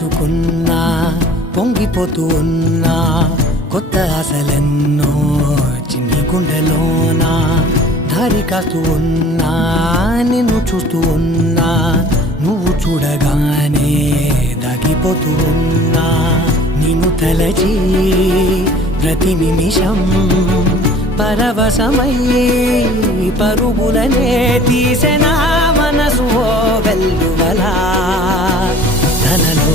తలుచుకున్నా పొంగిపోతూ ఉన్నా కొత్త ఆశలెన్నో చిన్ని గుండెలోనా దారి కాస్తూ ఉన్నా నిన్ను చూస్తూ ఉన్నా నువ్వు చూడగానే దాగిపోతూ ఉన్నా నిన్ను తలచి ప్రతి నిమిషం పరవశమై పరుగులనే తీసెనా మనసు ఓ వెల్లువలా తనలో